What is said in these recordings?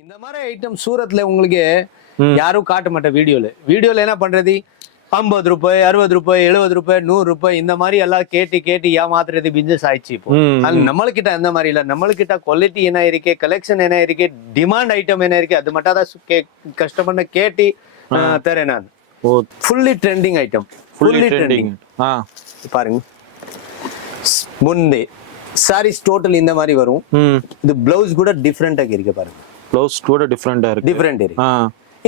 இந்த மாதிரி ஐட்டம் சூரத்ல உங்களுக்கு. யாரும் காட்ட மாட்டேன் வீடியோல. வீடியோல என்ன பண்றது? ஐம்பது ரூபாய் அறுபது ரூபாய் எழுபது ரூபாய் நூறு ரூபாய் இந்த மாதிரி எல்லாம் கேட்டு கேட்டு ஏமாத்துறது பிசினஸ் ஆயிடுச்சு இப்போ. நம்மளுக்கிட்ட அந்த மாதிரி இல்ல. நம்மளுக்கிட்ட குவாலிட்டி என்ன இருக்கு? கலெக்ஷன் என்ன இருக்கு? டிமாண்ட் ஐட்டம் என்ன இருக்கு? அது மட்டும் தான் கஸ்டமர்ன கேட்டு தரேன் நான். Fully trending item fully trending பாருங்க. முன்னே சாரீஸ் டோட்டல் இந்த மாதிரி வரும். இது பிளவுஸ் கூட டிஃப்ரெண்டா இருக்கு பாருங்க. ப்ளவுஸ் கூட டிஃப்ரெண்டா இருக்கு. டிஃப்ரெண்ட் இருக்கு.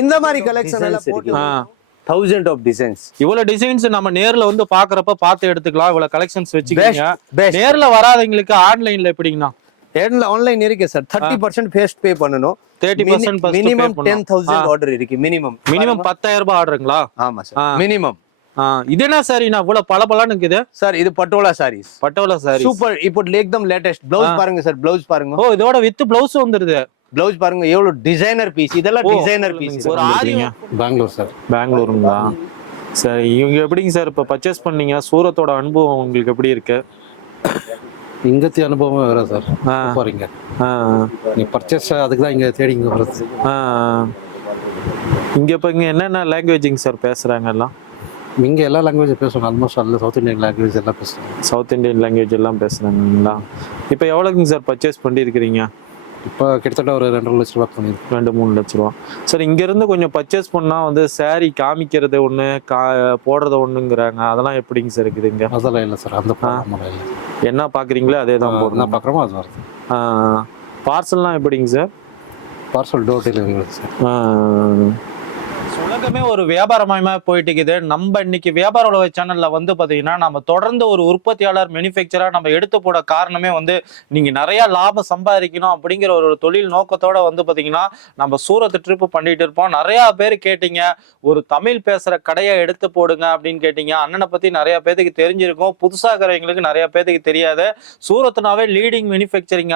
இந்த மாதிரி கலெக்ஷன் எல்லாம் போட்டு. தௌசண்ட் ஆஃப் டிசைன்ஸ் இவ்வளவு டிசைன்ஸ் நம்ம நேர்ல வந்து பாக்குறப்ப பார்த்து எடுத்துக்கலாம். இவ்வளவு கலெக்ஷன்ஸ் வச்சுக்கீங்க. நேர்ல வராதவங்களுக்கு ஆன்லைன்ல எப்படிங்கண்ணா? ஏன்ல ஆன்லைன் இருக்கு sir thirty percent first pay பண்ணணும். 30% first pay minimum. Ten thousand order இருக்கு மினிமம் மினிமம் பத்தாயிரம் ரூபாய் ஆர்டருங்களா ஆமா சார் மினிமம் இது என்ன சாரிண்ணா இவ்வளவு பளபளன்னு இருக்குது? சார் இது Patola sarees Patola saree super இப்போ லேக்தம் லேட்டஸ்ட் பிளவுஸ் பாருங்க சார் பிளவுஸ் பாருங்க. ஓ இதோட வித் பிளவுஸ் வந்துருது. பிளவுஸ் பாருங்க எவ்வளவு டிசைனர் பீஸ் இதெல்லாம் டிசைனர் பீஸ் ஒரு ஆரி பெங்களூர் சார். பெங்களூருங்களா? சரி இவங்க எப்படிங்க சார் இப்ப பர்ச்சேஸ் பண்ணீங்க? சூரத்தோட அனுபவம் உங்களுக்கு எப்படி இருக்கு? இங்கத்தி அனுபவம் வேற சார். ஆ. போறீங்க ஆ, நீ பர்ச்சேஸ் அதுக்கு தான் இங்க தேடி இங்க வருது ஆ. இங்க இப்ப இங்க என்னென்ன லாங்குவேஜிங் சார் பேசுறாங்க எல்லாம்? இங்க எல்லா லாங்குவேஜ் பேசுவாங்க. ஆல்மோஸ்ட் அல்ல சவுத் இந்தியன் லாங்குவேஜ் எல்லாம் பேசுவாங்க. சவுத் இந்தியன் லாங்குவேஜ் எல்லாம் பேசுறாங்களா இப்போ எவ்வளோக்குங்க சார் பர்ச்சேஸ் பண்ணியிருக்கிறீங்க இப்போ கிட்டத்தட்ட ஒரு ரெண்டரை லட்ச ரூபா பண்ணியிருக்கோம் ரெண்டு மூணு லட்ச ரூபா. சார் இங்கேருந்து கொஞ்சம் பர்ச்சேஸ் பண்ணால் வந்து saree காமிக்கிறது ஒன்று கா போடுறது ஒன்றுங்கிறாங்க அதெல்லாம் எப்படிங்க சார் இருக்குது இங்கே? அதெல்லாம் இல்லை சார் அந்த ப்ராப்ளம் இல்லை. என்ன பார்க்குறீங்களோ அதே தான் போடணும் பார்க்குறோமோ அது வருது. பார்சல்லாம் எப்படிங்க sir parcel door delivery sir உலகமே ஒரு வியாபாரமயமா போயிட்டு இருக்குது நம்ம இன்னைக்கு வியாபார உலக சேனல்ல வந்து பாத்தீங்கன்னா நம்ம தொடர்ந்து ஒரு உற்பத்தியாளர் மேனுஃபேக்சரா நம்ம எடுத்து போட காரணமே வந்து நீங்க நிறைய லாபம் சம்பாதிக்கணும் அப்படிங்கிற ஒரு தொழில் நோக்கத்தோட வந்து பாத்தீங்கன்னா நம்ம சூரத் ட்ரிப் பண்ணிட்டு இருப்போம். நிறைய பேர் கேட்டீங்க ஒரு தமிழ் பேசுற கடையை எடுத்து போடுங்க அப்படின்னு கேட்டீங்க. அண்ணனை பத்தி நிறைய பேத்துக்கு தெரிஞ்சிருக்கும். புதுசா இருக்கிறவங்களுக்கு நிறைய பேத்துக்கு தெரியாது. சூரத்துனாவே லீடிங் மேனுஃபேக்சரிங்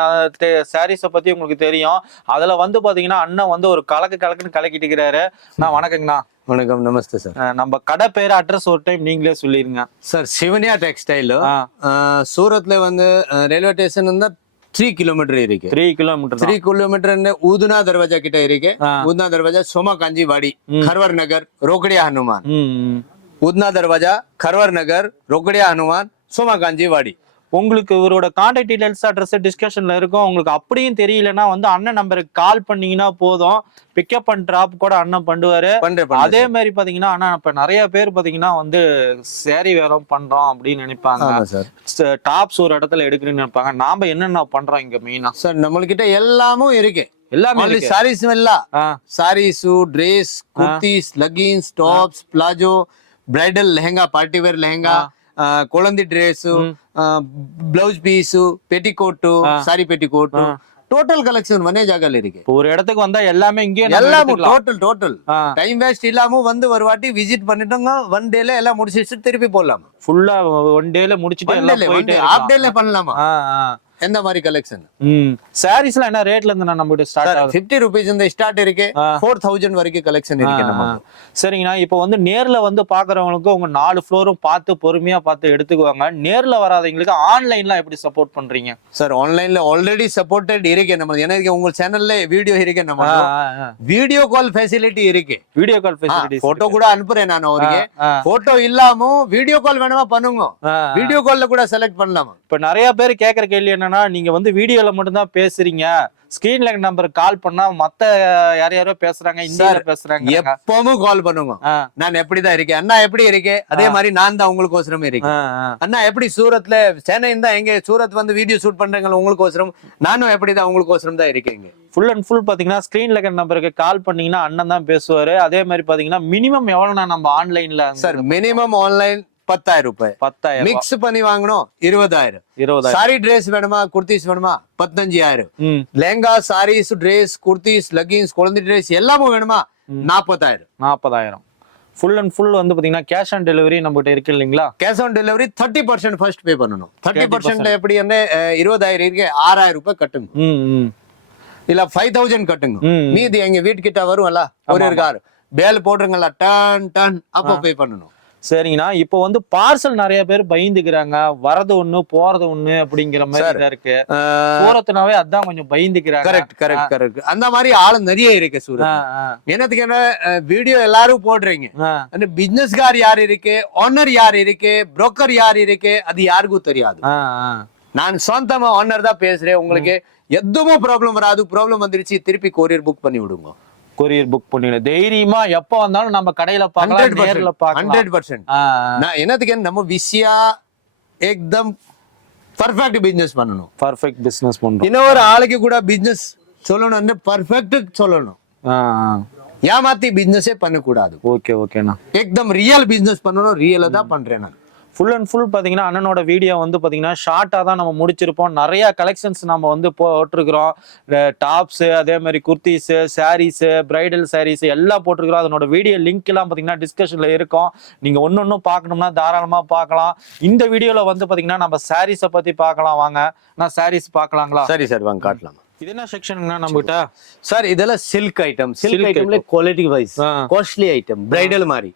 சாரீஸை பத்தி உங்களுக்கு தெரியும். அதுல வந்து பாத்தீங்கன்னா அண்ணன் வந்து ஒரு கலக்கு கலக்குன்னு கலக்கிட்டு இருக்கிறாரு. நான் வணக்கங்கண்ணா. வணக்கம் நமஸ்தே சார் நம்ம கடை பேர் அட்ரஸ் ஒரு டைம் நீங்களே சொல்லிருங்க. சார் சிவனியா டெக்ஸ்டைல் சூரத்ல வந்து ரயில்வே ஸ்டேஷன் இருந்தா த்ரீ கிலோமீட்டர் இருக்கு. த்ரீ கிலோமீட்டர் த்ரீ கிலோமீட்டர் ஊதுனா தர்வாஜா கிட்ட இருக்கு. ஊதுனா தர்வாஜா சோமா காஞ்சிவாடி கர்வர் நகர் ரோக்கடியா ஹனுமான். ஊதுனா தர்வாஜா கர்வர் நகர் ரோக்கடியா ஹனுமான் சோமா காஞ்சி வாடி. உங்களுக்கு இவரோட கான்டாக்ட் டீடைல்ஸ் அட்ரஸ் டிஸ்கஷனில் இருக்கும். உங்களுக்கு அப்படியும் தெரியலன்னா வந்து அண்ணன் நம்பருக்கு கால் பண்ணீங்கன்னா போதும். பிக்கப் அண்ட் ட்ராப் கூட அண்ணன் பண்ணுவாரு. அதே மாதிரி பாத்தீங்கன்னா அண்ணா இப்ப நிறைய பேர் பாத்தீங்கன்னா வந்து சேரி வேலம் பண்றோம் அப்படின்னு நினைப்பாங்க. டாப்ஸ் ஒரு இடத்துல எடுக்கணும்னு நினைப்பாங்க. நாம என்னென்ன பண்றோம் இங்க மெயினா சார் நம்மள்கிட்ட எல்லாமும் இருக்கு. எல்லாமே சாரீஸ் எல்லாம் sarees dress kurtis leggings tops palazzo bridal lehenga party wear lehenga ಕೊಳಂದಿ dress blouse piece petticoat sari petticoat total collection ಮನೆ ಜಾಗಲ್ಲಿ ಇರಿಗೆ இப்ப ஒரு இடத்துக்கு வந்தா எல்லாமே இங்கேயே நம்ம எல்லாமும் எடுத்துக்கலாம். Total total ah, time waste இல்லாம வந்து ஒரு வாட்டி விசிட் பண்ணிட்டோங்க ஒன் டேல எல்லாம் முடிச்சிட்டு திருப்பி போடலாம் ஃபுல்லா ஒன் டேல முடிச்சிட்டு எல்லாம் போயிட்டே ஆஃப் டேல பண்ணலாமா ஆ, ஆ. எந்த மாதிரி கலெக்ஷன் ம். சாரீஸ்லாம் என்ன ரேட்ல இருந்து நான் நம்மகிட்ட ஸ்டார்ட் ஆகுது? ஃபிஃப்டி ருபீஸ் இந்த ஸ்டார்ட் இருக்கு. ஃபோர் தௌசண்ட் வரைக்கும் கலெக்ஷன் இருக்கு நம்ம. சரிங்கண்ணா. இப்போ வந்து நேர்ல வந்து பாக்குறவங்களுக்கு உங்க நாலு ஃப்ளோரும் பார்த்து பொறுமையா பார்த்து எடுத்துக்குவாங்க. நேர்ல வராதவங்களுக்கு ஆன்லைன்லாம் எப்படி சப்போர்ட் பண்றீங்க? சார் ஆன்லைன்ல ஆல்ரெடி சப்போர்ட்டட் இருக்கு நம்ம. எனக்கு உங்க சேனல்ல வீடியோ இருக்கு நம்ம. வீடியோ கால் ஃபெசிலிட்டி இருக்கு. வீடியோ கால் ஃபெசிலிட்டிஸ் போட்டோ கூட அனுப்புறேன் நான் அவருக்கு. போட்டோ இல்லாம வீடியோ கால் வேணுமா பண்ணுங்க. வீடியோ கால்ல கூட செலக்ட் பண்ணலாமா? இப்ப நிறைய பேர் கேக்குற கேள்வி என்னன்னா நீங்க வந்து வீடியோல மட்டும் தான் பேசுறீங்க. ஸ்கிரீன்ல நம்பர் கால் பண்ணா மத்த யார் யாரோ பேசுறாங்க இந்தியில பேசுறாங்க. எப்பவும் கால் பண்ணுங்க. நான் எப்படிதான் இருக்கேன்? அண்ணா எப்படி இருக்கு? அதே மாதிரி நான் தான் உங்களுக்கோசரம் இருக்கேன். ஆ, ஆ. அண்ணா எப்படி சூரத்ல சென்னை தான் எங்க சூரத் வந்து வீடியோ ஷூட் பண்றீங்க உங்களுக்கோசரம் நானும் எப்படிதான் உங்களுக்கோசரம் தான் இருக்கேங்க ஃபுல் அண்ட் ஃபுல் பாத்தீங்கன்னா ஸ்கிரீன்ல இருக்கிற நம்பருக்கு கால் பண்ணீங்கன்னா அண்ணன் தான் பேசுவாரு. அதே மாதிரி பாத்தீங்கன்னா மினிமம் எவ்வளவுனா நம்ம ஆன்லைன்ல சார் மினிமம் ஆன்லைன் பத்தாயிரம் ரூபாய். பத்தாயிரம் மிக்ஸ் பண்ணி வாங்கணும் இருபதாயிரம். இருபதாயிரம். சாரி ட்ரெஸ் வேணுமா குர்த்திஸ் வேணுமா பதினஞ்சாயிரம் ம். Lehenga sarees dress kurtis leggings குழந்தை ட்ரெஸ் எல்லாமும் வேணுமா நாற்பதாயிரம் நாற்பதாயிரம் ஃபுல் அண்ட் ஃபுல் வந்து பாத்தீங்கன்னா கேஷ் ஆன் டெலிவரி நம்மகிட்ட இருக்கு இல்லைங்களா? Cash on delivery thirty percent first pay பண்ணணும். தேர்ட்டி பர்சன்ட் எப்படி வந்து இருபதாயிரம் இருக்கு ஆறாயிரம் ரூபாய் கட்டுங்க. இல்ல ஃபைவ் தௌசண்ட் கட்டுங்க. மீதி எங்க வீட்டுக்கிட்ட வரும்ல ஒரு கார் பேல் போடுறீங்களா டன் டன் அப்ப பே பண்ணணும். சரிங்கண்ணா. இப்போ வந்து பார்சல் நிறைய பேர் பயந்துக்கிறாங்க. வரது ஒண்ணு போறது ஒண்ணு அப்படிங்கிற மாதிரி இருக்கு. போறதுனாவே அதான் கொஞ்சம் பயந்துக்கிறாங்க. கரெக்ட் கரெக்ட் கரெக்ட் அந்த மாதிரி ஆளு நிறைய இருக்கு ஆ, என்னத்துக்கு என்ன வீடியோ எல்லாரும் போடுறீங்க. அந்த பிசினஸ்கார் யார் இருக்கு? ஓனர் யார் இருக்கு? புரோக்கர் யார் இருக்கு? அது யாருக்கும் தெரியாது. நான் சொந்தமா ஓனர் தான் பேசுறேன். உங்களுக்கு எதுவும் ப்ராப்ளம் வராது. ப்ராப்ளம் வந்துருச்சு. திருப்பி கொரியர் புக் பண்ணி விடுங்க. கொரியர் புக் பண்ணிடு தைரியமா எப்ப வந்தாலும் நம்ம கடையில பார்க்கலாம் நேர்ல பார்க்கலாம். ஹண்ட்ரட் பர்சன்ட் ஆ, நான் என்னத்துக்கு நம்ம விஷயா ஏக்தம் பர்ஃபெக்ட் பிசினஸ் பண்ணணும். பர்ஃபெக்ட் பிசினஸ் பண்றோம் இன்னொரு ஆளுக்கு கூட பிசினஸ் சொல்லணும்னு பர்ஃபெக்ட் சொல்லணும். ஏமாத்தி பிசினஸே பண்ணக்கூடாது. ஓகே ஓகேண்ணா ஏக்தம் ரியல் பிசினஸ் பண்ணணும் ரியலா தான் பண்றேன் நான். ஃபுல் அண்ட் ஃபுல் பார்த்தீங்கன்னா அண்ணனோட வீடியோ வந்து பார்த்தீங்கன்னா ஷார்ட்டாக தான் நம்ம முடிச்சிருப்போம். நிறைய கலெக்ஷன்ஸ் நம்ம வந்து போட்டிருக்கிறோம். டாப்ஸு அதே மாதிரி குர்த்திஸு சாரீஸு பிரைடல் சாரீஸ் எல்லாம் போட்டிருக்கிறோம். அதனோட வீடியோ லிங்க் எல்லாம் டிஸ்கஷனில் இருக்கும். இருக்கும் ஒன்று ஒன்றும் பார்க்கணும்னா தாராளமாக பார்க்கலாம் இந்த வீடியோவில் வந்து பார்த்தீங்கன்னா நம்ம சாரீஸை பற்றி பார்க்கலாம் வாங்க. நான் சாரீஸ் பார்க்கலாங்களா சரி சார் வாங்க காட்டலாம்? இது என்ன செக்ஷனுங்கண்ணா நம்ம கிட்ட? சார் இதெல்லாம் silk item silk ஐட்டம்ல quality wise. Costly item bridal மாதிரி.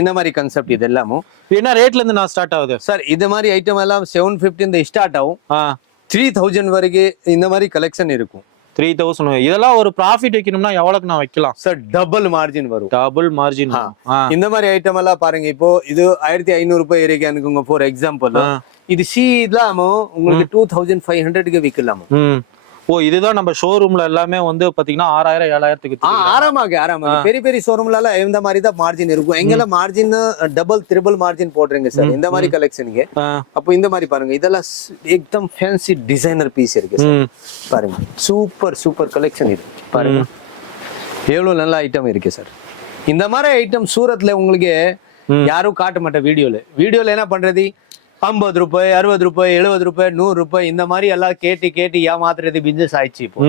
இந்த மாதிரி கான்செப்ட் இது எல்லாமும் என்ன ரேட்ல இருந்து நான் ஸ்டார்ட் ஆகுது? சார் இது மாதிரி ஐட்டம் எல்லாம் செவன் ஃபிஃப்டின் ஸ்டார்ட் ஆகும். த்ரீ தௌசண்ட் வரைக்கும் இந்த மாதிரி கலெக்ஷன் இருக்கும். த்ரீ தௌசண்ட் இதெல்லாம் ஒரு ப்ராஃபிட் வைக்கணும்னா எவ்வளவுக்கு நான் வைக்கலாம்? சார் டபுள் மார்ஜின் வரும். டபுள் மார்ஜின் இந்த மாதிரி ஐட்டம் எல்லாம் பாருங்க இப்போ இது ஆயிரத்தி ஐநூறு ரூபாய் இருக்கு எனக்கு ஃபார் எக்ஸாம்பிள். இது சி இல்லாம உங்களுக்கு டூ தௌசண்ட் ஃபைவ் ஹண்ட்ரட்க்கு விற்கலாமா ஓ இதுதான் நம்ம ஷோரூம்ல எல்லாமே வந்து பாத்தீங்கன்னா ஆறாயிரம் ஏழாயிரத்துக்கு ஆ, தெரியும். ஆறாமாங்க ஆறாமாங்க பெரிய பெரிய ஷோரூம்ல எல்லாம் இந்த மாதிரி தான் மார்ஜின் இருக்கும். எங்கெல்லாம் மார்ஜின் டபுள் த்ரிபிள் மார்ஜின் போடுறீங்க சார். இந்த மாதிரி கலெக்ஷனுக்கு அப்போ இந்த மாதிரி பாருங்க. இதெல்லாம் ஏக்தம் ஃபேன்சி டிசைனர் பீஸ் இருக்கு சார். பாருங்க. சூப்பர் சூப்பர் கலெக்ஷன் இது. பாருங்க. எவ்வளவு நல்ல ஐட்டம் இருக்கு சார். இந்த மாதிரி ஐட்டம் சூரத்ல உங்களுக்கு யாரும் காட்ட மாட்டேன் வீடியோல. வீடியோல என்ன பண்றது? ஐம்பது ரூபாய் அறுபது ரூபாய் எழுபது ரூபாய் நூறு ரூபாய் இந்த மாதிரி எல்லாம் கேட்டு கேட்டு ஏமாத்துறது பிசினஸ் ஆயிடுச்சு இப்போ.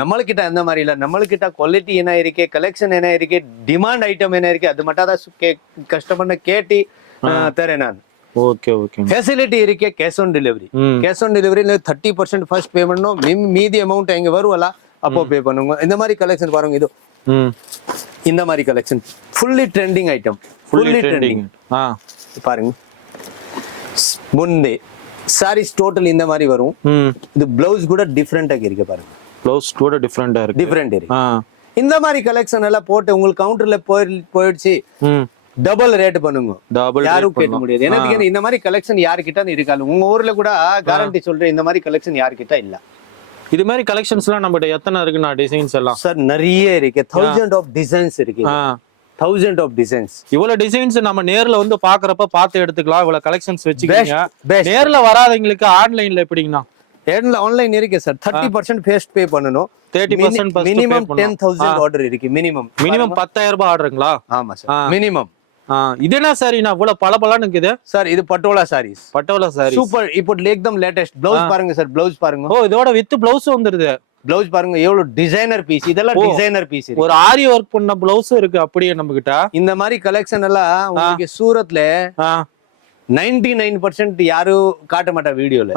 நம்மளுக்கிட்ட அந்த மாதிரி இல்ல. நம்மளுக்கிட்ட குவாலிட்டி என்ன இருக்கு கலெக்ஷன் என்ன இருக்கு டிமாண்ட் ஐட்டம் என்ன இருக்கு அது மட்டும் தான் கஸ்டமர்ன கேட்டு தரேன் நான். Okay okay. ஃபெசிலிட்டி இருக்கு cash on delivery cash on டெலிவரியில் thirty percent first pay பண்ணணும் மீ- மீதி அமௌண்ட் எங்க வருவல அப்போ பே பண்ணுங்க. இந்த மாதிரி கலெக்ஷன் பாருங்க இது. இந்த மாதிரி collection fully trending item fully trending ஆ. பாருங்க. முன்னே சாரீஸ் டோட்டல் இந்த மாதிரி வரும். இது பிளவுஸ் கூட டிஃப்ரெண்டாக இருக்கு பாருங்க. ப்ளவுஸ் கூட டிஃப்ரெண்டா இருக்கு. டிஃப்ரெண்ட் இருக்கு. இந்த மாதிரி கலெக்ஷன் எல்லாம் போட்டு உங்களுக்கு கவுண்டர்ல போய் போயிடுச்சு. டபுள் ரேட் பண்ணுங்க. டபுள் யாரும் கேட்க முடியாது. எனக்கு இந்த மாதிரி கலெக்ஷன் யாருக்கிட்ட இருக்காது. உங்க ஊர்ல கூட கேரண்டி சொல்றேன் இந்த மாதிரி கலெக்ஷன் யாருக்கிட்ட இல்ல. இது மாதிரி கலெக்ஷன்ஸ்லாம் நம்மகிட்ட எத்தனை இருக்குண்ணா டிசைன்ஸ் எல்லாம்? சார் நிறைய இருக்கு. தௌசண்ட் ஆஃப் டிசைன்ஸ் இருக்கு. தௌசண்ட் ஆஃப் டிசைன்ஸ் இவ்வளவு டிசைன்ஸ் நம்ம நேர்ல வந்து பாக்குறப்ப பார்த்து எடுத்துக்கலாம். இவ்வளவு கலெக்ஷன்ஸ் வச்சுக்கீங்க நேர்ல வராதவங்களுக்கு ஆன்லைன்ல எப்படிங்கண்ணா? ஏன்ல ஆன்லைன் இருக்கு sir thirty percent first pay பண்ணணும். Thirty percent minimum ten thousand order இருக்கு மினிமம் மினிமம் பத்தாயிரம் ரூபாய் ஆர்டருங்களா ஆமா சார் மினிமம் இது என்ன சாரிண்ணா இவ்வளவு பல பலன்னு இருக்குது. சார் இது பட்டோலா சாரீஸ் பட்டோலா சாரி சூப்பர் இப்போ லேக்தம் லேட்டஸ்ட் பிளவுஸ் பாருங்க சார் பிளவுஸ் பாருங்க. ஓ இதோட வித் பிளவுஸ் வந்துருது. பிளவுஸ் பாருங்க எவ்வளவு டிசைனர் பீஸ் இதெல்லாம் டிசைனர் பீஸ் ஒரு ஆரி ஒர்க் பண்ண பிளவுஸும் இருக்கு அப்படியே நம்ம கிட்ட இந்த மாதிரி கலெக்ஷன் எல்லாம் உங்களுக்கு சூரத்ல நைன்டி நைன் பர்சன்ட் யாரும் காட்ட மாட்டா வீடியோல.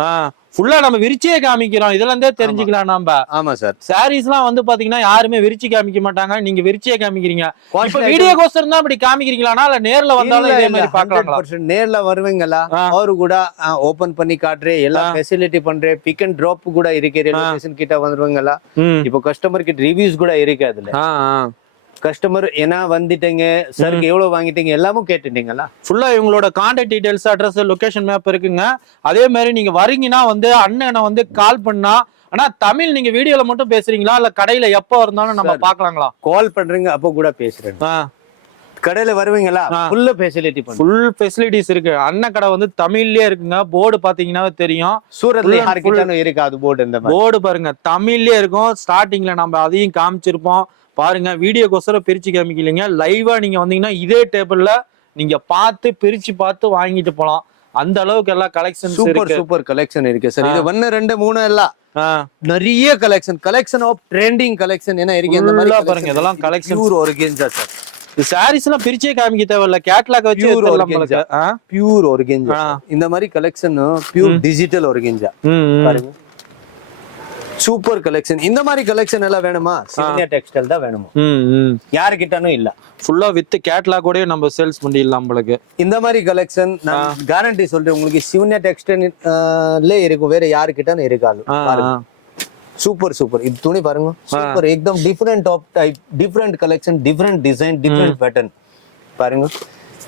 ஃபுல்லா நம்ம விரிச்சே காமிக்கிறோம். இதுல இருந்தே தெரிஞ்சுக்கலாம் நம்ம ஆமா சார் சாரீஸ் எல்லாம் வந்து பாத்தீங்கன்னா யாருமே விரிச்சு காமிக்க மாட்டாங்க. நீங்க விரிச்சே காமிக்கிறீங்க. இப்ப வீடியோ கோஸ்டர் தான் இப்படி காமிக்கிறீங்களா இல்ல நேர்ல வந்தாலும் இதே மாதிரி பாக்கலாங்களா? நேர்ல வருவீங்களா. அவரு கூட ஓபன் பண்ணி காட்டுறேன் எல்லா ஃபெசிலிட்டி பண்றேன் பிக் அண்ட் டிராப் கூட இருக்கு ரயில்வே ஸ்டேஷன் கிட்ட வந்துருவீங்களா? இப்போ கஸ்டமர் கிட்ட ரிவ்யூஸ் கூட இருக்கு அதுல. கஸ்டமர் என்ன வந்துட்டீங்க சருக்கு எவ்வளவு வாங்கிட்டீங்க எல்லாமும் கேட்டுட்டீங்களா? ஃபுல்லா இவங்களோட contact details address location map இருக்குங்க. அதே மாதிரி நீங்க வரீங்கன்னா வந்து அண்ணனை வந்து கால் பண்ணா ஆனா தமிழ் நீங்க வீடியோல மட்டும் பேசுறீங்களா? இல்ல கடையில எப்ப இருந்தாலும் நம்ம பாக்கலாங்களா கால் பண்றீங்க அப்போ கூட பேசுறேன். கடையில வருவீங்களா? ஆ. ஃபுல்லு ஃபெசிலிட்டி ஃபுல் ஃபெசிலிட்டிஸ் இருக்கு. அண்ணன் கடை வந்து தமிழ்லயே இருக்குங்க. போர்டு பாத்தீங்கன்னா தெரியும். சூரத்ல யாருக்கிட்டாலும் இருக்காது போர்டு இந்த போர்டு பாருங்க. தமிழ்லயே இருக்கும். ஸ்டார்டிங்ல நம்ம அதையும் காமிச்சிருப்போம். பாருங்க வீடியோக்கோசரம் பிரிச்சு காமிக்கலைங்க. லைவா நீங்க வந்தீங்கன்னா இதே டேபிள்ல நீங்க பார்த்து பிரிச்சு பார்த்து வாங்கிட்டு போலாம். அந்த அளவுக்கு எல்லாம் கலெக்ஷன்ஸ் சூப்பர் சூப்பர் கலெக்ஷன் இருக்கு. சார் இது ஒன்னு ரெண்டு மூணு எல்லாம். நிறைய collection collection of trending collection என்ன இருக்கு? இந்த மாதிரி பாருங்க, இதெல்லாம் collection. பியூர் ஒர்கென்ஜா சார் இந்த சாரீஸ் எல்லாம் பிரிச்சே காமிக்க தேவையில்ல. கேட்லாக் வச்சு? பியூர் ஒர்கென்ஜா ஆ. இந்த மாதிரி கலெக்ஷன் பியூர் டிஜிட்டல் ம், ம். பாருங்க. சூப்பர் கலெக்ஷன் இந்த மாதிரி கலெக்ஷன் எல்லாம் வேணுமா? சிவன்யா டெக்ஸ்டைல் தான் வேணுமா? யாருக்கிட்டனும் இல்ல. ஃபுல்லா வித் கேட்லாகோடய நம்ம சேல்ஸ் பண்ணிடலாம் நம்மளுக்கு இந்த மாதிரி கலெக்ஷன் நான் கேரண்டி சொல்றேன் உங்களுக்கு சிவன்யா டெக்ஸ்டைல்ல இருக்கும். வேற யாருக்கிட்டனும் இருக்காது. Super super. இது துணி பாருங்க. Super. எக்தம் different of type different collection different design different pattern பாருங்க.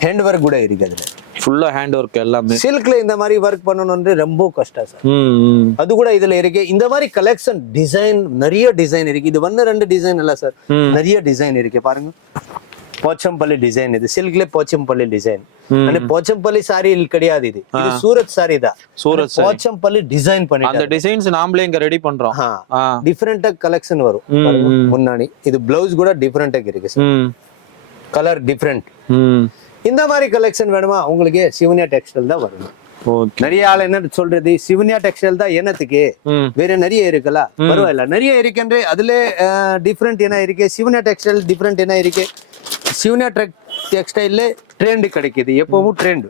ஹேண்ட் ஒர்க் கூட இருக்கு அதுல. ஃபுல்லாக ஹேண்ட் ஒர்க் எல்லாமே. சில்க்ல இந்த மாதிரி ஒர்க் பண்ணணும்னு ரொம்ப கஷ்டம் சார். அது கூட இதுல இருக்கு. இந்த மாதிரி கலெக்ஷன் டிசைன் நிறைய டிசைன் இருக்கு. இது ஒன்று ரெண்டு டிசைன் இல்லை சார். நிறைய டிசைன் இருக்கு பாருங்க. போச்சம்பள்ளி டிசைன் இது. சில்க்ல போச்சம்பள்ளி டிசைன் போச்சம்பள்ளி சாரி கிடையாது இது. சூரத் சாரி தான். சூரத் போச்சம்பள்ளி டிசைன் பண்ணி அந்த டிசைன்ஸ் நாமளே இங்க ரெடி பண்றோம். டிஃபரெண்டா கலெக்ஷன் வரும். முன்னாடி. இது பிளவுஸ் கூட டிஃபரெண்டா இருக்கு சார். கலர் டிஃபரெண்ட் இந்த மாதிரி கலெக்ஷன் வேணுமா? உங்களுக்கு சிவனியா டெக்ஸ்டைல் தான் வரணும் நிறைய ஆள் என்ன சொல்றது? சிவனியா டெக்ஸ்டைல் தான் என்னத்துக்கு? வேற நிறைய இருக்குல்ல? பரவாயில்ல. நிறைய இருக்குன்ற அதுல டிஃப்ரெண்ட் என்ன இருக்கு? சிவனியா டெக்ஸ்டைல் டிஃப்ரெண்ட் என்ன இருக்கு? சிவனியா டெக்ஸ்டைல்ல ட்ரெண்ட் கிடைக்குது. எப்பவும் ட்ரெண்ட்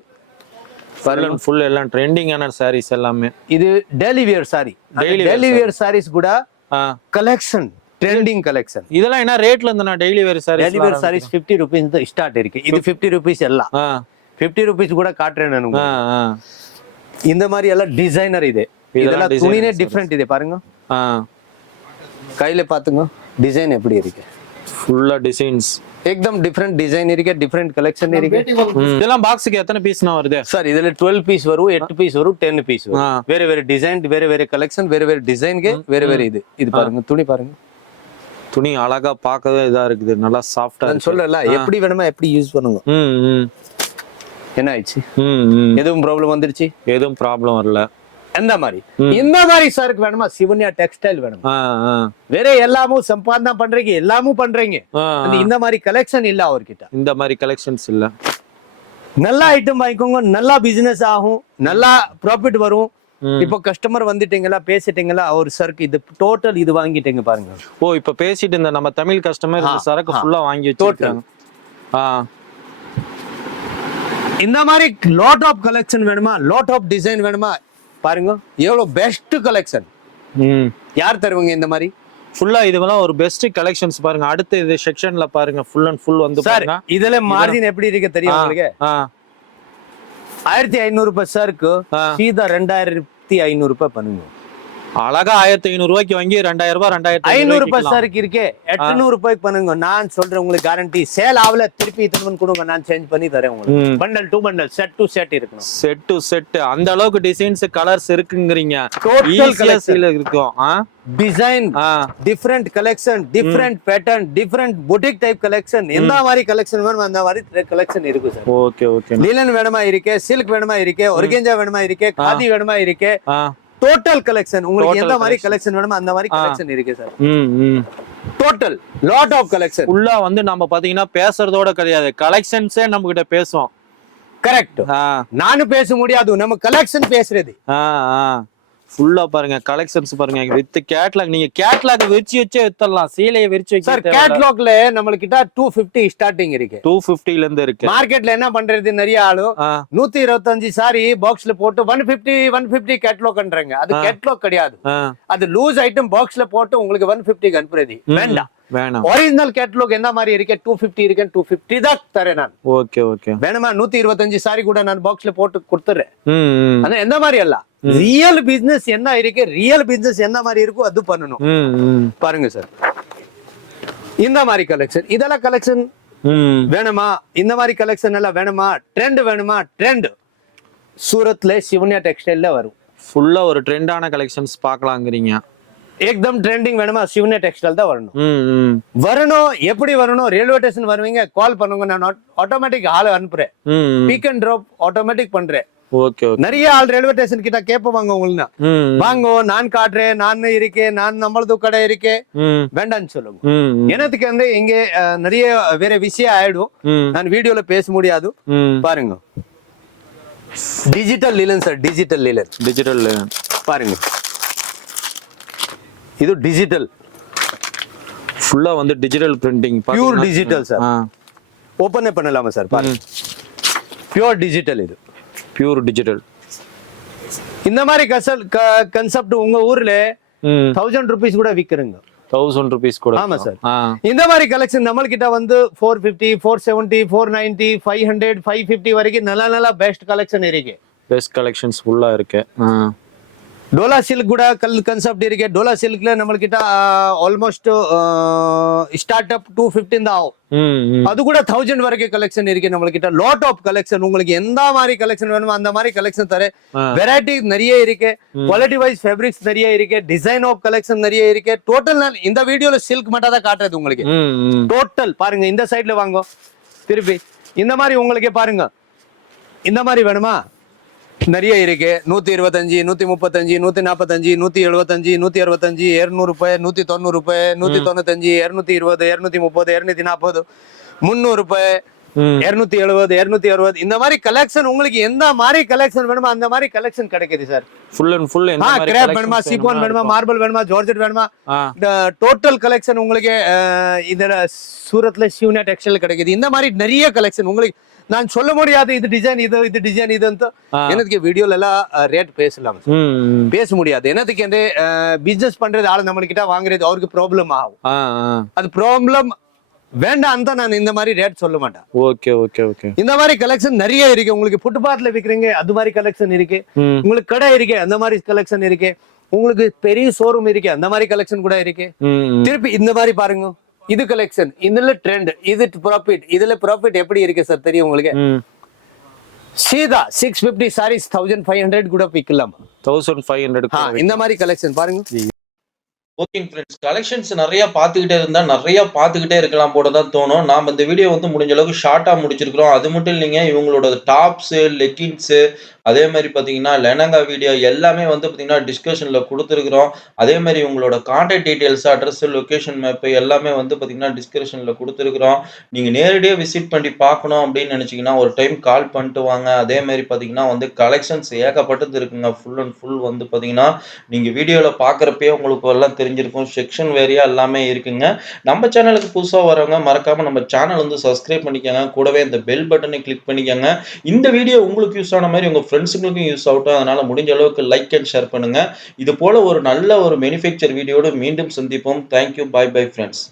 அண்ட் ஃபுல் எல்லாம் ட்ரெண்டிங்கான சாரீஸ் எல்லாமே. இது daily wear sari daily wear saris கூட கலெக்ஷன் ட்ரெண்டிங் கலெக்ஷன் இதெல்லாம் என்ன ரேட்ல இருந்து நான் daily wear saris daily wear saris fifty rupees தான் ஸ்டார்ட் இருக்கு. இது ஃபிஃப்டி ருபீஸ் எல்லாம். ஃபிஃப்டி ருபீஸ் கூட காட்டுறேன் நான். ஆ இந்த மாதிரி எல்லாம் டிசைனர் இது. இதெல்லாம் துணினே. டிஃப்ரெண்ட் இது பாருங்க. கையில பாத்துங்க. டிசைன் எப்படி இருக்கு? ஃபுல்லா டிசைன்ஸ் ஏக்தம் டிஃப்ரெண்ட் டிசைன் இருக்கு டிஃப்ரெண்ட் கலெக்ஷன் இருக்கு. இதெல்லாம் பாக்ஸுக்கு எத்தனை பீஸ்னா வருது? சார் இதுல டுவெல் பீஸ் வரும் எட்டு பீஸ் வரும் டென் பீஸ் வரும். ஆ. வேற வேற டிசைன் வேற வேற கலெக்ஷன் வேற வேற டிசைன்ಗೆ வேற வேற இது. இது பாருங்க துணி பாருங்க. துணி அழகா பார்க்கவே இதா இருக்குது. நல்லா சாஃப்டா சொல்லல எப்படி வேணுமா எப்படி யூஸ் பண்ணுங்க. என்ன ஆயிடுச்சு எதுவும் ப்ராப்ளம் வந்துருச்சு? எதுவும் ப்ராப்ளம் வரல. எந்த மாதிரி? இந்த மாதிரி சாருக்கு வேணுமா? சிவன்யா டெக்ஸ்டைல் வேணும்? வேற எல்லாமும் சம்பாதனை பண்றீங்க எல்லாமும் பண்றீங்க. இந்த மாதிரி கலெக்ஷன் இல்ல அவர்கிட்ட. இந்த மாதிரி கலெக்ஷன்ஸ் இல்ல. நல்ல ஐட்டம் வாங்கிக்கோங்க நல்லா பிசினஸ் ஆகும் நல்லா ப்ராஃபிட் வரும். இப்போ கஸ்டமர் வந்துட்டீங்களா பேசிட்டீங்களா? அவர் சருக்கு இது டோட்டல் இது வாங்கிட்டீங்க பாருங்க. ஓ இப்ப பேசிட்டு இருந்த நம்ம தமிழ் கஸ்டமர் சரக்கு. ஃபுல்லா வாங்கி வச்சிருக்காங்க. இந்த மாதிரி லாட் ஆஃப் கலெக்ஷன் வேணுமா? லாட் ஆஃப் டிசைன் வேணுமா? பாருங்க எவ்வளவு பெஸ்ட் கலெக்ஷன் யார் தருவீங்க இந்த மாதிரி? ஃபுல்லா இதுவெல்லாம் ஒரு பெஸ்ட் கலெக்ஷன்ஸ் பாருங்க. அடுத்த இது செக்ஷன்ல பாருங்க ஃபுல் அண்ட் ஃபுல் வந்து பாருங்க. இதுல மார்ஜின் எப்படி இருக்கு தெரியும் உங்களுக்கு? ஆயிரத்தி ஐநூறு ரூபாய் சருக்கு. சீதா ரெண்டாயிரத்தி ஐநூறு ரூபாய் பண்ணுங்க. அழகா ஆயிரத்தி ஐநூறு ரூபாய்க்கு வாங்கி ரெண்டாயிரம் ரூபாய் ரெண்டாயிரத்தி ஐநூறு ரூபாய் சருக்கு இருக்கே எட்நூறு ரூபாய்க்கு பண்ணுங்க. நான் சொல்றேன் உங்களுக்கு கேரண்டி சேல் ஆகல திருப்பி இத்தனை கொடுங்க. நான் சேஞ்ச் பண்ணி தரேன் உங்களுக்கு. Bundle to bundle set to set இருக்கணும். செட் டு செட் அந்த அளவுக்கு டிசைன்ஸ் கலர்ஸ் இருக்குங்கிறீங்க. Seal இருக்கும். Design different collection different pattern different boutique type collection எந்த மாதிரி கலெக்ஷன் வேணும் அந்த மாதிரி கலெக்ஷன் இருக்கு சார். ஓகே ஓகே லீலன் வேணுமா இருக்கே சில்க் வேணுமா இருக்கே ஒர்கேஞ்சா வேணுமா இருக்கே காதி வேணுமா இருக்கே டோட்டல் கலெக்ஷன் உங்களுக்கு எந்த மாதிரி. கலெக்ஷன் வேணுமோ அந்த மாதிரி கலெக்ஷன் இருக்கு sir total lot of collection ஃபுல்லா வந்து நம்ம பாத்தீங்கன்னா பேசுறதோட கிடையாது. கலெக்ஷன்ஸே நம்ம கிட்ட பேசுவோம் கரெக்ட் நானும் பேச முடியாது. நம்ம கலெக்ஷன் பேசுறது. ஃபுல்லா பாருங்க கலெக்ஷன்ஸ் பாருங்க வித் கேட்லாக் நீங்க கேட்லாக் விரிச்சு வச்சே வித்தரலாம் சீலையை விரிச்சு சார் வைக்க கேட்லாக்ல நம்மளுக்கிட்ட டூ பிப்டி ஸ்டார்டிங் இருக்கு. டூ பிப்டில இருந்து இருக்கு. மார்க்கெட்ல என்ன பண்றது நிறைய ஆளு? நூத்தி இருபத்தஞ்சு சாரி பாக்ஸ்ல போட்டு ஒன் பிப்டி ஒன் பிப்டி கேட்லாக்ன்றாங்க அது கேட்லாக் கிடையாது. அது லூஸ் ஐட்டம் பாக்ஸ்ல போட்டு உங்களுக்கு ஒன் பிப்டிக்கு அனுப்புறது வேண்டாம். வேணாம். ஒரிஜினல் கேட்லாக் என்ன மாதிரி இருக்கு? டூ பிப்டி இருக்கு டூ பிப்டி தான் தரேன் நான். ஓகே ஓகே வேணுமா நூத்தி இருபத்தஞ்சு சாரி கூட நான் பாக்ஸ்ல போட்டு கொடுத்துறேன். ஆனா எந்த மாதிரி அல்ல? ரியல் பிசினஸ் என்ன இருக்கு? ரியல் பிசினஸ் என்ன மாதிரி இருக்கோ அது பண்ணணும். பாருங்க சார். இந்த மாதிரி கலெக்ஷன் இதெல்லாம் கலெக்ஷன் வேணுமா? இந்த மாதிரி கலெக்ஷன் எல்லாம் வேணுமா? ட்ரெண்ட் வேணுமா? ட்ரெண்ட் சூரத்ல சிவன்யா டெக்ஸ்டைல்ல வரும். ஃபுல்லா ஒரு ட்ரெண்டான கலெக்ஷன்ஸ் பார்க்கலாங்கிறீங்க. ஏக்தம் ட்ரெண்டிங் வேணுமா? சிவன்யா டெக்ஸ்டைல் தான் வரணும். வரணும்? எப்படி வரணும்? ரயில்வே ஸ்டேஷன் வருவீங்க? கால் பண்ணுங்க. நான் ஆட்டோமேட்டிக் ஆள் அனுப்புறேன். பிக் அண்ட் ட்ராப் ஆட்டோமேட்டிக் பண்றேன். ஓகே நிறைய ஆள் ரயில்வே ஸ்டேஷன் கிட்ட கேட்பாங்க உங்களுக்கு வாங்கோ நான் காட்டுறேன் நான் இருக்கேன் நான் நம்மளது கடை இருக்கேன். வேண்டாம்னு சொல்லுங்க. ம் எனக்கு வந்து இங்க நிறைய வேற விஷயம் ஆயிடும். நான் வீடியோல பேச முடியாது. பாருங்க. Digital linen sir digital linen digital பாருங்க. இது டிஜிட்டல் ஃபுல்லா வந்து digital printing pure digital sir ஆ. ஓப்பனே பண்ணலாமா சார் பாருங்க. பியூர் டிஜிட்டல் இது. பியூர் டிஜிட்டல் இந்த மாதிரி கசல் கன்செப்ட் உங்க ஊர்ல தௌசண்ட் ருபீஸ் கூட விக்கிறேங்க. தௌசண்ட் ருபீஸ் கூட ஆமா சார் இந்த மாதிரி கலெக்ஷன் நம்மள்கிட்ட வந்து four fifty four seventy four ninety five hundred five fifty வரைக்கும் நல்ல நல்ல பெஸ்ட் கலெக்ஷன் இருக்கு. பெஸ்ட் கலெக்ஷன்ஸ் ஃபுல்லா இருக்கு. ಡೋಲಾ ಸಿಲ್ಕ್ ಕೂಡ ಕಲ್ ಕನ್ಸೆಪ್ಟ್ ಇರಿಗೆ ಡೋಲಾ ಸಿಲ್ಕ್ நம்மள்கிட்ட almost start up to fifteen தான் ஆகும் ம் ம் அது கூட தௌசண்ட் வரைக்கும் கலெக்ஷன் இருக்கு நம்மள்கிட்ட லாட் ஆஃப் கலெக்ஷன் உங்களுக்கு எந்த மாதிரி கலெக்ஷன் வேணுமோ அந்த மாதிரி கலெக்ஷன் தர ஆ. வெரைட்டி நிறைய இருக்கு குவாலிட்டி வைஸ் ஃபேப்ரிக்ஸ் நிறைய இருக்கு டிசைன் ஆஃப் கலெக்ஷன் நிறைய இருக்கு டோட்டல் இந்த வீடியோல சில்க் மட்டும் தான் காட்டுறது உங்களுக்கு ம் ம் டோட்டல் பாருங்க இந்த சைடுல வாங்க திருப்பி இந்த மாதிரி உங்களுக்கு பாருங்க இந்த மாதிரி வேணுமா நிறைய இருக்கு. நூத்தி இருபத்தஞ்சு நூத்தி முப்பத்தஞ்சு நூத்தி நாற்பத்தஞ்சு நூத்தி எழுபத்தஞ்சு நூத்தி அறுபத்தஞ்சு இருநூறு ரூபாய் நூத்தி தொண்ணூறு ரூபாய் நூத்தி தொண்ணூத்தஞ்சு இருநூத்தி இருபது இருநூத்தி முப்பது இருநூத்தி நாற்பது முந்நூறு ரூபாய் இருநூத்தி எழுபது இருநூத்தி அறுபது. இந்த மாதிரி கலெக்ஷன் உங்களுக்கு எந்த மாதிரி கலெக்ஷன் வேணுமோ அந்த மாதிரி கலெக்ஷன் கிடைக்குது சார் ஃபுல் அண்ட் ஃபுல் ஆ கிரேப் வேணுமா சீக்வன் வேணுமா மார்பிள் வேணுமா ஜார்ஜெட் வேணுமா இந்த டோட்டல் கலெக்ஷன் உங்களுக்கு இதுல சூரத்ல சிவனா டெக்ஸ்டைல் கிடைக்குது. இந்த மாதிரி நிறைய கலெக்ஷன் உங்களுக்கு நான் சொல்ல முடியாது இது டிசைன் இது இது டிசைன் இது ಅಂತ வீடியோல எல்லாம் ரேட் பேசலாம். பேச முடியாது. என்னத்துக்கு வந்து பிசினஸ் பண்றது ஆள் நம்ம கிட்ட வாங்குறது அவருக்கு ப்ராப்ளம் ஆகும். அது ப்ராப்ளம் வேண்டாம் தான் நான் இந்த மாதிரி ரேட் சொல்ல மாட்டேன். Okay okay okay. இந்த மாதிரி கலெக்ஷன் நிறைய இருக்கு. உங்களுக்கு ஃபுட்பாத்ல விக்கிறீங்க அது மாதிரி கலெக்ஷன் இருக்கு. உங்களுக்கு கடை இருக்கு அந்த மாதிரி கலெக்ஷன் இருக்கு. உங்களுக்கு பெரிய ஷோரூம் இருக்கு அந்த மாதிரி கலெக்ஷன் கூட இருக்கு. திருப்பி இந்த மாதிரி பாருங்க. இது கலெக்ஷன் இதுல ட்ரெண்ட் இது ப்ராஃபிட் இதுல ப்ராஃபிட் எப்படி இருக்கு சார் தெரியும் உங்களுக்கு? Sita six fifty saris thousand five hundred கூட விற்கலாம் தௌசண்ட் ஃபைவ் ஹண்ட்ரட் இந்த மாதிரி கலெக்ஷன் பாருங்க. ஓகேங்க ஃப்ரெண்ட்ஸ் கலெக்ஷன்ஸ் நிறையா பார்த்துக்கிட்டே இருந்தால் நிறையா பார்த்துக்கிட்டே இருக்கலாம் போல தான் தோணும். நாம் இந்த வீடியோ வந்து முடிஞ்ச அளவுக்கு ஷார்ட்டாக முடிச்சிருக்கிறோம். அது மட்டும் இல்லைங்க இவங்களோட டாப்ஸு லெக்கின்ஸு அதே மாதிரி பார்த்தீங்கன்னா லெனங்கா வீடியோ எல்லாமே வந்து பார்த்தீங்கன்னா டிஸ்கஷனில் கொடுத்துருக்குறோம். அதே மாதிரி உங்களோட contact details address location map எல்லாமே வந்து பார்த்தீங்கன்னா டிஸ்கிரிப்ஷனில் கொடுத்துருக்குறோம். நீங்கள் நேரடியாக விசிட் பண்ணி பார்க்கணும் அப்படின்னு நினச்சிங்கன்னா ஒரு டைம் கால் பண்ணிட்டு வாங்க. அதே மாதிரி பார்த்தீங்கன்னா வந்து கலெக்ஷன்ஸ் ஏகப்பட்டது இருக்குங்க. ஃபுல் அண்ட் ஃபுல் வந்து பார்த்தீங்கன்னா நீங்கள் வீடியோவில் பார்க்குறப்பே உங்களுக்கு எல்லாம் தெரிஞ்சிருக்கும். செக்ஷன் வேரியா எல்லாமே இருக்குங்க. நம்ம சேனலுக்கு புதுசாக வரவங்க மறக்காமல் நம்ம சேனல் வந்து சப்ஸ்கிரைப் பண்ணிக்கோங்க. கூடவே இந்த பெல் பட்டனை கிளிக் பண்ணிக்கோங்க. இந்த வீடியோ உங்களுக்கு யூஸ் ஆன மாதிரி உங்கள் ஃப்ரெண்ட்ஸுங்களுக்கும் யூஸ் ஆகட்டும் அதனால் முடிஞ்ச அளவுக்கு லைக் அண்ட் ஷேர் பண்ணுங்கள் இது போல் ஒரு நல்ல ஒரு மேனுஃபேக்சர் வீடியோடு மீண்டும் சந்திப்போம். Thank you bye bye friends